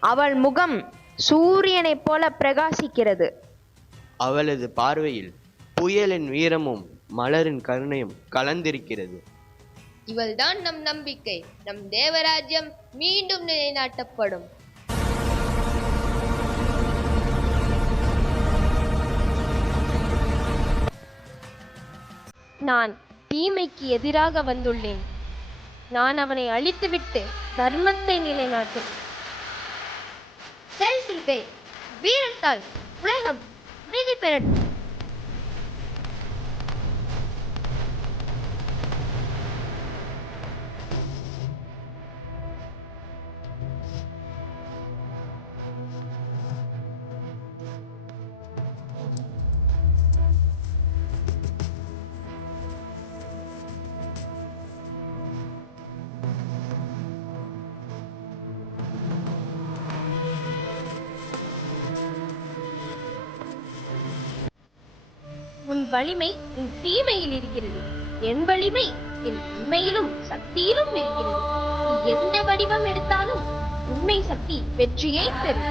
அவள் முகம் சூரியனைப் போல பிரகாசிக்கிறது. அவளது பார்வையில் புயலின் வீரமும் மலரின் கருணையும் கலந்திருக்கிறது. இவள்தான் நம் நம்பிக்கை. நம் தேவராஜ்யம் மீண்டும் நிலைநாட்டப்படும். நான் தீமைக்கு எதிராக வந்துள்ளேன். நான் அவனை அழித்துவிட்டு தர்மத்தை நிலைநாட்டும். வீரத்தால் உலகம் அமைதி பெறட்டும். உன் வலிமை உன் தீமையில் இருக்கிறது. என் வலிமை என் உண்மையிலும் சக்தியிலும் இருக்கிறது. நீ எந்த வடிவம் எடுத்தாலும் உண்மை சக்தி வெற்றியை பெறும்.